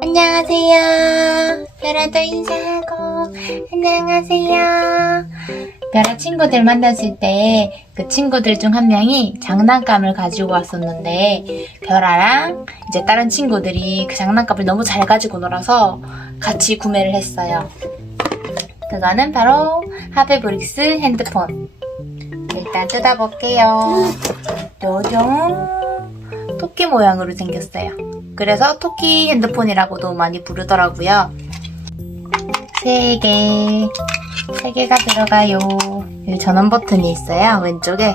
안녕하세요. 별아도 인사하고 안녕하세요. 별아 친구들 만났을 때 그 친구들 중 한 명이 장난감을 가지고 왔었는데 별아랑 이제 다른 친구들이 그 장난감을 너무 잘 가지고 놀아서 같이 구매를 했어요. 그거는 바로 하베브릭스 핸드폰. 일단 뜯어볼게요. 뾰종 토끼 모양으로 생겼어요. 그래서 토끼 핸드폰이라고도 많이 부르더라고요. 세 개, 세 개가 들어가요. 여기 전원 버튼이 있어요. 왼쪽에.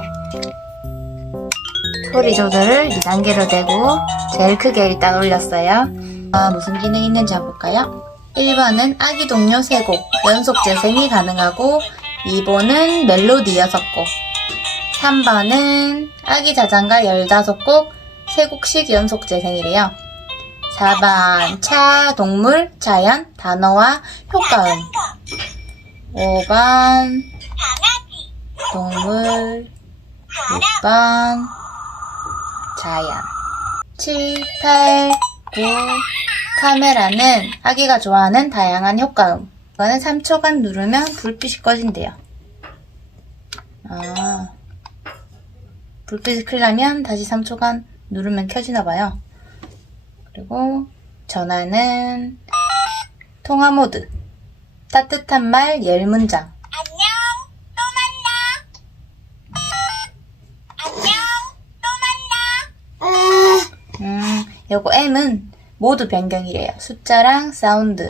소리 조절을 2단계로 되고 제일 크게 일단 올렸어요. 아, 무슨 기능이 있는지 한번 볼까요? 1번은 아기 동료 3곡, 연속 재생이 가능하고 2번은 멜로디 6곡, 3번은 아기 자장가 15곡, 3곡씩 연속 재생이래요. 4번 차, 동물, 자연, 단어와 효과음. 5번 동물 6번 자연. 7, 8, 9 카메라는 아기가 좋아하는 다양한 효과음. 이거는 3초간 누르면 불빛이 꺼진대요. 아. 불빛이 켜려면 다시 3초간 누르면 켜지나봐요 그리고 전화는 통화 모드 따뜻한 말 열 문장 안녕, 또 만나. 안녕, 또 만나. 음, 요거 M은 모두 변경이래요. 숫자랑 사운드.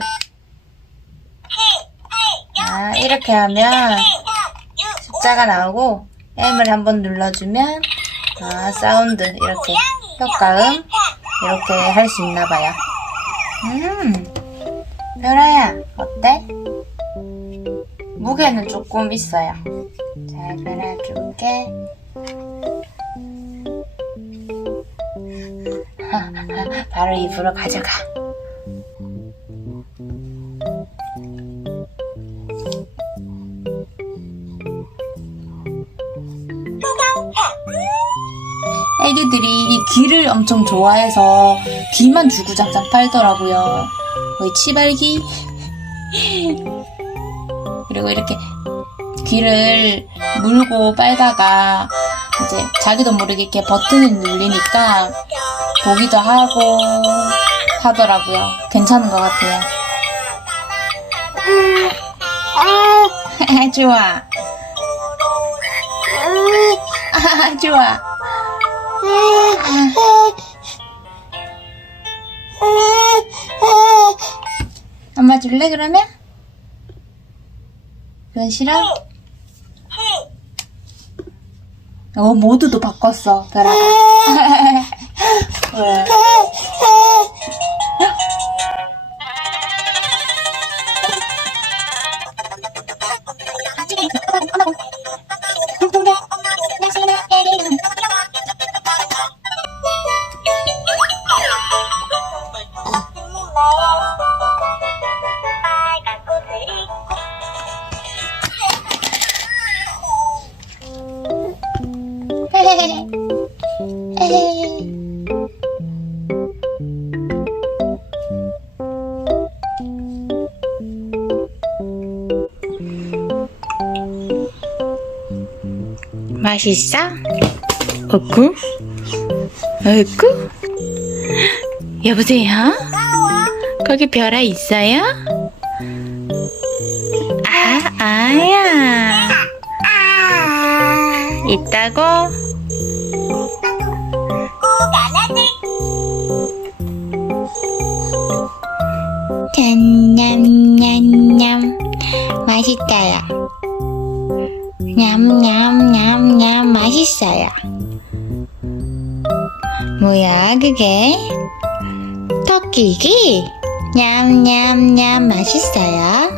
아, 이렇게 하면 숫자가 나오고 M을 한번 눌러주면 아, 사운드 이렇게 효과음 이렇게 할 수 있나 봐요. 음, 별아야 어때? 무게는 조금 있어요. 자, 별아 줄게. 바로 입으로 가져가. 애기들이 귀를 엄청 좋아해서 귀만 주구장창 팔더라고요. 거의 치발기. 그리고 이렇게 귀를 물고 빨다가 이제 자기도 모르게 이렇게 버튼을 눌리니까 보기도 하고 하더라고요. 괜찮은 것 같아요. 좋아. 아, 좋아. 엄마 줄래 그러면? 그건 싫어? 어 모두도 바꿨어 별아 맛있어? 어구? 어구? 여보세요? 거기 별아 있어요? 아, 아야. 있다고? 냠냠냠냠 맛있다요. 냠냠냠냠 맛있어요. 뭐야 그게? 토끼기? 냠냠냠 맛있어요.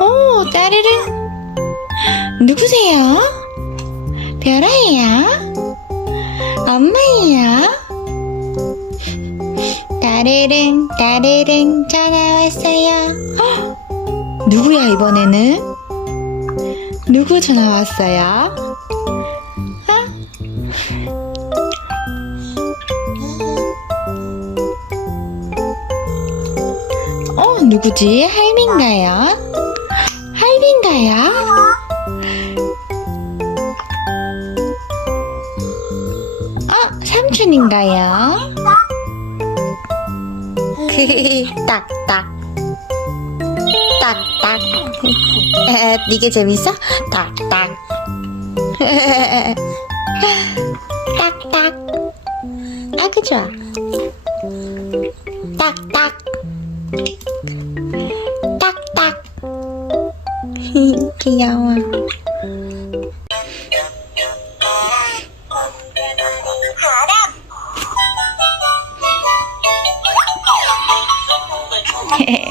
오 따르릉 누구세요? 별아예요? 엄마예요? 따르릉 따르릉 전화 왔어요. 헉, 누구야 이번에는? 누구 전화 왔어요? 아? 어 누구지? 할미인가요? 할미인가요? 어 삼촌인가요? 딱딱 딱딱. 에, 이게 재밌어? 딱딱. 딱딱. 아그 좋아. 딱딱. 딱딱. 귀여워.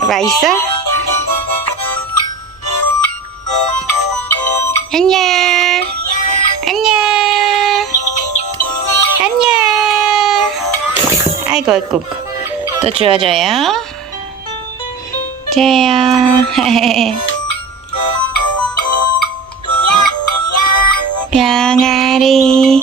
맛있어? 안녕. 안녕. 안녕. 아이고, 아이고. 또 주워줘요. 줘요. 병아리.